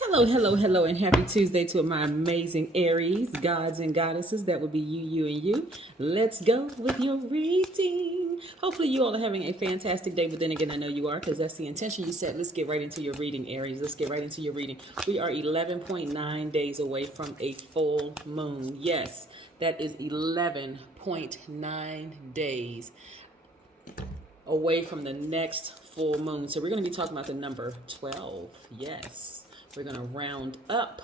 Hello, hello, hello, and happy Tuesday to my amazing Aries, gods and goddesses. That would be you, and you. Let's go with your reading. Hopefully, you all are having a fantastic day, but then again, I know you are because that's the intention you set. Let's get right into your reading, Aries. Let's get right into your reading. We are 11.9 days away from a full moon. Yes, that is 11.9 days away from the next full moon. So we're going to be talking about the number 12. Yes. We're going to round up.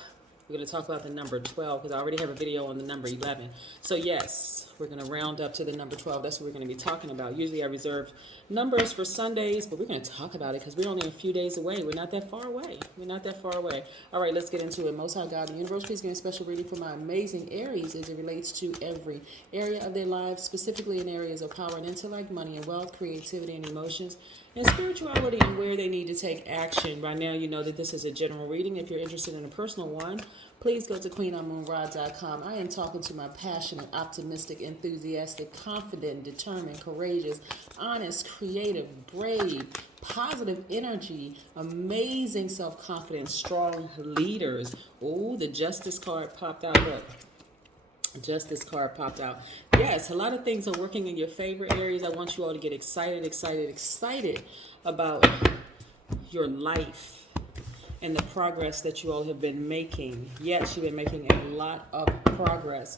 We're going to talk about the number 12 because I already have a video on the number 11. So yes, we're going to round up to the number 12. That's what we're going to be talking about. Usually I reserve numbers for Sundays, but we're going to talk about it because we're only a few days away. We're not that far away. We're not that far away. All right, let's get into it. Most High God, the universe, please give me a special reading for my amazing Aries as it relates to every area of their lives, specifically in areas of power and intellect, money and wealth, creativity and emotions, and spirituality, and where they need to take action. By now, you know that this is a general reading. If you're interested in a personal one, please go to queenamunra.com. I am talking to my passionate, optimistic, enthusiastic, confident, determined, courageous, honest, creative, brave, positive energy, amazing self-confidence, strong leaders. Oh, the Justice card popped out. Look. Justice card popped out. Yes, a lot of things are working in your favor, Aries. I want you all to get excited about your life and the progress that you all have been making. Yes, you've been making a lot of progress.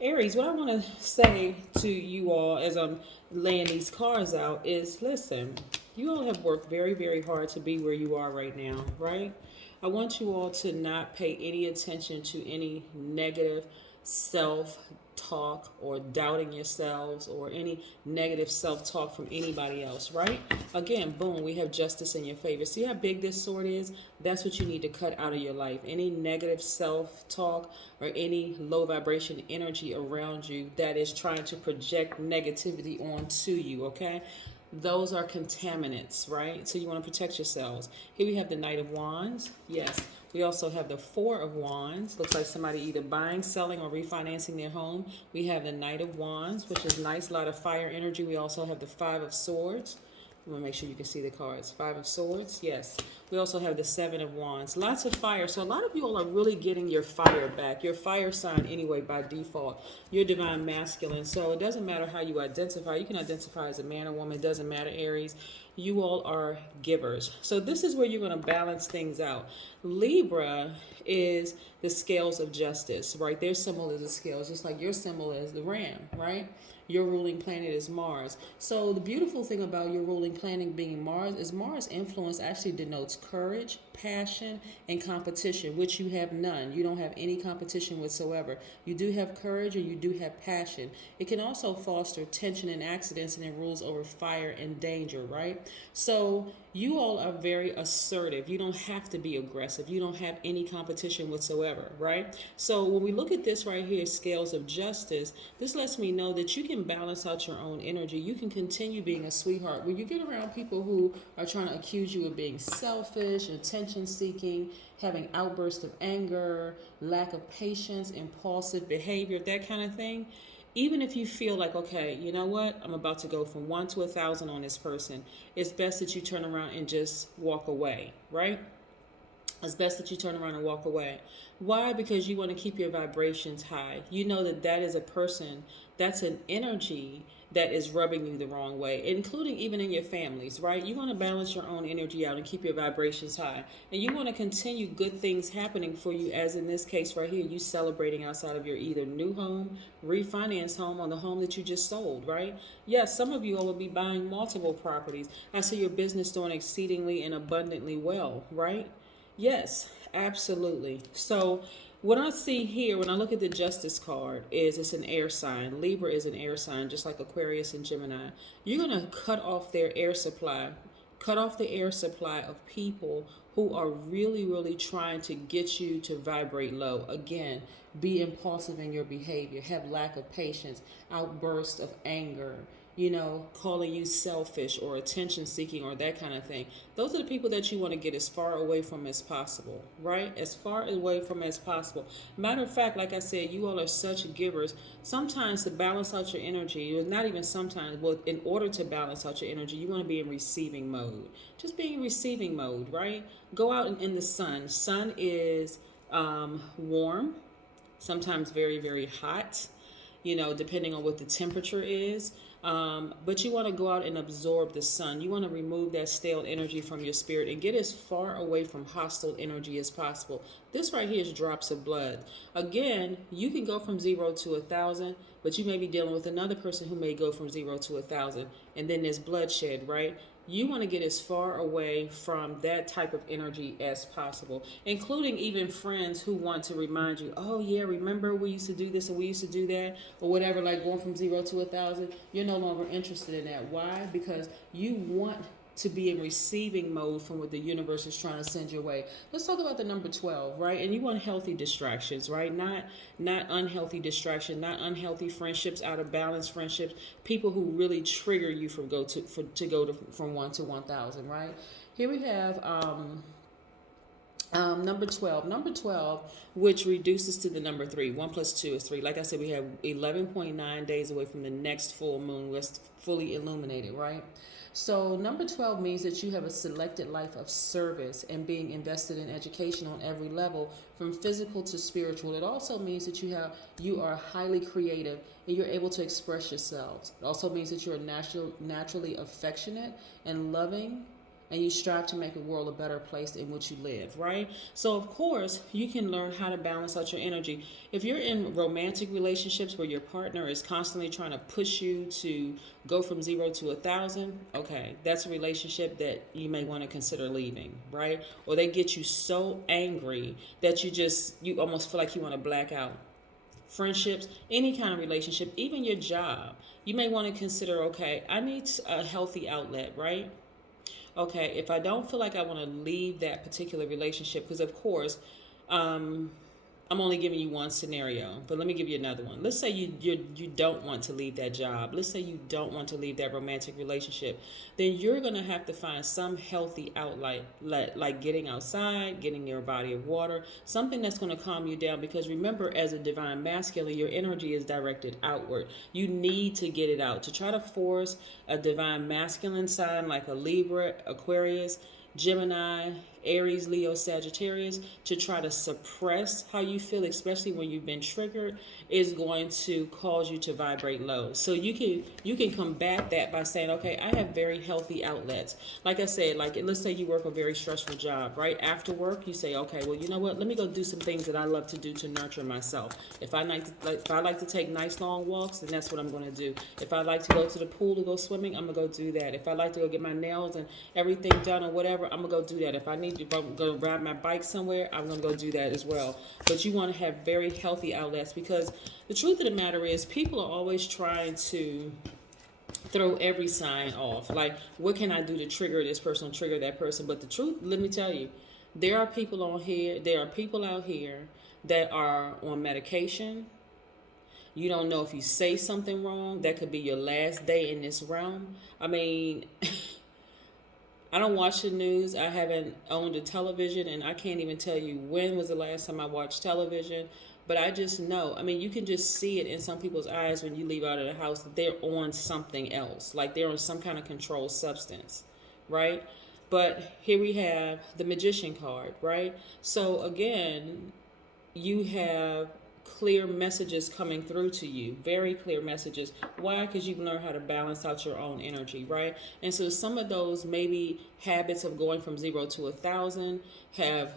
Aries, what I want to say to you all as I'm laying these cards out is, listen, you all have worked very, very hard to be where you are right now, right? I want you all to not pay any attention to any negative self-talk or doubting yourselves or any negative self-talk from anybody else, right? Again, boom, we have justice in your favor. See how big this sword is? That's what you need to cut out of your life. Any negative self-talk or any low vibration energy around you that is trying to project negativity onto you, okay? Those are contaminants, right? So you want to protect yourselves. Here we have the Knight of Wands. Yes. We also have the Four of Wands. Looks like somebody either buying, selling, or refinancing their home. We have the Knight of Wands, which is nice, a lot of fire energy. We also have the Five of Swords. I'm going to make sure you can see the cards. Five of Swords, yes. We also have the Seven of Wands. Lots of fire. So a lot of you all are really getting your fire back. Your fire sign anyway by default. You're divine masculine. So it doesn't matter how you identify. You can identify as a man or woman. It doesn't matter, Aries. You all are givers. So this is where you're going to balance things out. Libra is the scales of justice, right? Their symbol is the scales, just like your symbol is the ram, right? Your ruling planet is Mars. So the beautiful thing about your ruling planet being Mars is Mars influence actually denotes courage, passion, and competition, which you have none. You don't have any competition whatsoever. You do have courage and you do have passion. It can also foster tension and accidents, and it rules over fire and danger, right? So you all are very assertive. You don't have to be aggressive. You don't have any competition whatsoever, right? So when we look at this right here, scales of justice, this lets me know that you can balance out your own energy. You can continue being a sweetheart. When you get around people who are trying to accuse you of being selfish, attention seeking, having outbursts of anger, lack of patience, impulsive behavior, that kind of thing, even if you feel like, okay, you know what, I'm about to go from 1 to 1,000 on this person, it's best that you turn around and just walk away, right? It's best that you turn around and walk away. Why? Because you want to keep your vibrations high. You know that that is a person, that's an energy that is rubbing you the wrong way, including even in your families, right? You want to balance your own energy out and keep your vibrations high. And you want to continue good things happening for you, as in this case right here, you celebrating outside of your either new home, refinance home, or the home that you just sold, right? Yes, some of you all will be buying multiple properties. I see your business doing exceedingly and abundantly well, right? Yes, absolutely. So what I see here when I look at the justice card is it's an air sign. Libra is an air sign, just like Aquarius and Gemini. You're going to cut off their air supply, cut off the air supply of people who are really, really trying to get you to vibrate low. Again, be impulsive in your behavior, have lack of patience, outbursts of anger, calling you selfish or attention seeking or that kind of thing. Those are the people that you want to get as far away from as possible, right? As far away from as possible. Matter of fact, like I said, you all are such givers. Sometimes to balance out your energy, or not even sometimes, well, in order to balance out your energy, you want to be in receiving mode. Just be in receiving mode, right? Go out in the sun. Sun is warm, sometimes very, very hot, depending on what the temperature is. But you want to go out and absorb the sun. You want to remove that stale energy from your spirit and get as far away from hostile energy as possible. This right here is drops of blood. Again, you can go from 0 to 1,000, but you may be dealing with another person who may go from 0 to 1,000. And then there's bloodshed, right? You want to get as far away from that type of energy as possible, including even friends who want to remind you, oh yeah, remember we used to do this and we used to do that, or whatever, like going from 0 to 1,000. You're no longer interested in that. Why? Because you want to be in receiving mode from what the universe is trying to send your way. Let's talk about the number 12, right? And you want healthy distractions, right? Not unhealthy distraction, not unhealthy friendships, out of balance friendships, people who really trigger you from from 1 to 1,000, right? Here we have number 12. Number 12, which reduces to the number 3. 1 plus 2 is 3. Like I said, we have 11.9 days away from the next full moon. We're fully illuminated, right? So number 12 means that you have a selected life of service and being invested in education on every level, from physical to spiritual. It also means that you are highly creative and you're able to express yourselves. It also means that you're naturally affectionate and loving, and you strive to make the world a better place in which you live, right? So, of course, you can learn how to balance out your energy. If you're in romantic relationships where your partner is constantly trying to push you to go from 0 to 1,000, okay, that's a relationship that you may want to consider leaving, right? Or they get you so angry that you almost feel like you want to black out. Friendships, any kind of relationship, even your job, you may want to consider, okay, I need a healthy outlet, right? Okay, if I don't feel like I want to leave that particular relationship, because of course, I'm only giving you one scenario, but let me give you another one. Let's say you don't want to leave that job. Let's say you don't want to leave that romantic relationship. Then you're going to have to find some healthy outlet, like getting outside, getting your body of water, something that's going to calm you down. Because remember, as a divine masculine, your energy is directed outward. You need to get it out. To try to force a divine masculine sign like a Libra, Aquarius, Gemini, Aries, Leo, Sagittarius, to try to suppress how you feel, especially when you've been triggered, is going to cause you to vibrate low. So you can combat that by saying, okay, I have very healthy outlets. Like I said, like let's say you work a very stressful job, right? After work, you say, okay, well, you know what? Let me go do some things that I love to do to nurture myself. If I like to take nice long walks, then that's what I'm going to do. If I like to go to the pool to go swimming, I'm gonna go do that. If I like to go get my nails and everything done or whatever, I'm gonna go do that. If I'm going to ride my bike somewhere, I'm going to go do that as well. But you want to have very healthy outlets, because the truth of the matter is people are always trying to throw every sign off. Like, what can I do to trigger this person, trigger that person? But the truth, let me tell you, there are people out here that are on medication. You don't know if you say something wrong, that could be your last day in this realm. I mean... I don't watch the news. I haven't owned a television, and I can't even tell you when was the last time I watched television. But I just know, I mean, you can just see it in some people's eyes when you leave out of the house that they're on something else, like they're on some kind of controlled substance, right? But here we have the Magician card, right? So again, you have clear messages coming through to you, very clear messages. Why? Because you've learned how to balance out your own energy, right? And so some of those maybe habits of going from 0 to 1,000 have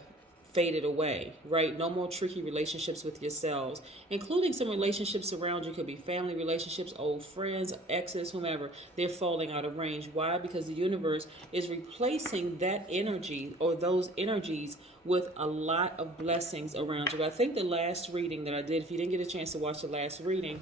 faded away, right? No more tricky relationships with yourselves, including some relationships around you. Could be family relationships, old friends, exes, whomever. They're falling out of range. Why? Because the universe is replacing that energy or those energies with a lot of blessings around you. I think the last reading that I did, if you didn't get a chance to watch the last reading,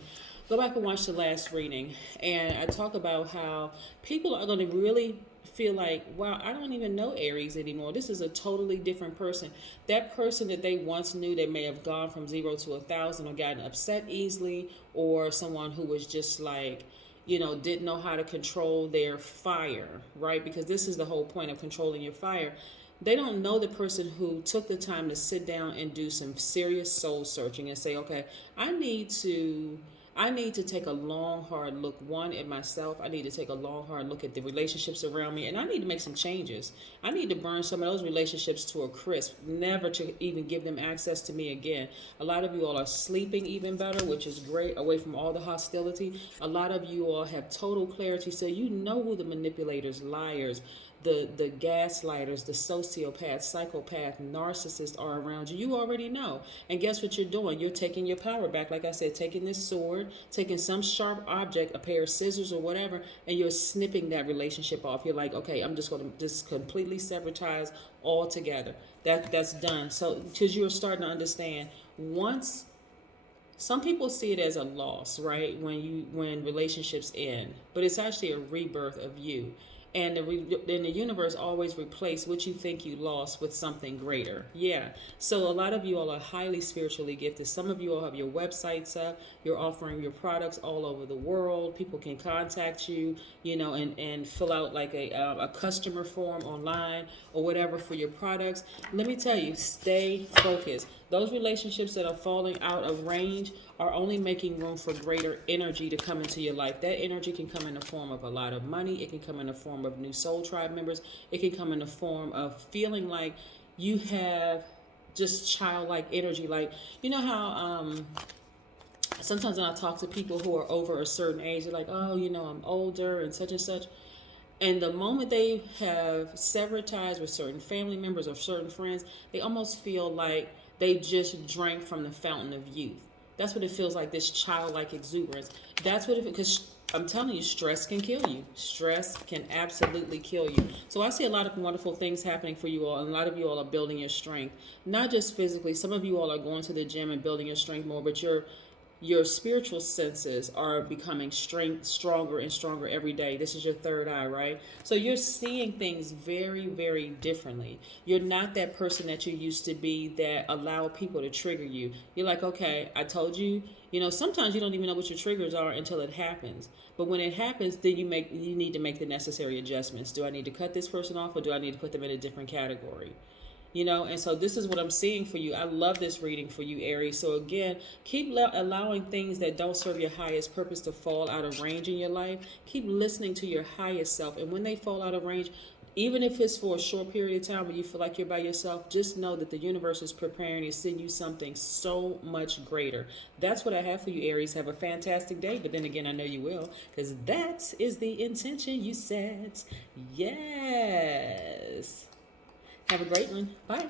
go back and watch the last reading. And I talk about how people are going to really feel like, wow, I don't even know Aries anymore. This is a totally different person. That person that they once knew, that may have gone from 0 to 1,000 or gotten upset easily, or someone who was just like, didn't know how to control their fire, right? Because this is the whole point of controlling your fire. They don't know the person who took the time to sit down and do some serious soul searching and say, okay, I need to take a long, hard look, one, at myself. I need to take a long, hard look at the relationships around me, and I need to make some changes. I need to burn some of those relationships to a crisp, never to even give them access to me again. A lot of you all are sleeping even better, which is great, away from all the hostility. A lot of you all have total clarity, so you know who the manipulators, liars, the gaslighters, the sociopaths, psychopath, narcissists are around you. You already know. And guess what you're doing? You're taking your power back. Like I said, taking this sword, taking some sharp object, a pair of scissors or whatever, and you're snipping that relationship off. You're like, okay, I'm just going to just completely sever ties altogether. That's done. So because you're starting to understand, once some people see it as a loss, right? When relationships end, but it's actually a rebirth of you. And the universe always replace what you think you lost with something greater. Yeah. So a lot of you all are highly spiritually gifted. Some of you all have your websites up. You're offering your products all over the world. People can contact you, and fill out like a customer form online or whatever for your products. Let me tell you, stay focused. Those relationships that are falling out of range are only making room for greater energy to come into your life. That energy can come in the form of a lot of money. It can come in the form of new soul tribe members. It can come in the form of feeling like you have just childlike energy. Like, you know how sometimes when I talk to people who are over a certain age, they're like, oh, I'm older and such and such. And the moment they have severed ties with certain family members or certain friends, they almost feel like they just drank from the fountain of youth. That's what it feels like, this childlike exuberance. That's what it, because I'm telling you, stress can kill you. Stress can absolutely kill you. So I see a lot of wonderful things happening for you all, and a lot of you all are building your strength. Not just physically. Some of you all are going to the gym and building your strength more, but your spiritual senses are becoming stronger and stronger every day. This is your third eye, right? So you're seeing things very, very differently. You're not that person that you used to be that allowed people to trigger you. You're like, okay, I told you. Sometimes you don't even know what your triggers are until it happens. But when it happens, then you need to make the necessary adjustments. Do I need to cut this person off, or do I need to put them in a different category? And so this is what I'm seeing for you. I love this reading for you, Aries. So again, keep allowing things that don't serve your highest purpose to fall out of range in your life. Keep listening to your highest self. And when they fall out of range, even if it's for a short period of time when you feel like you're by yourself, just know that the universe is preparing to send you something so much greater. That's what I have for you, Aries. Have a fantastic day. But then again, I know you will, because that is the intention you set. Yes. Have a great one. Bye.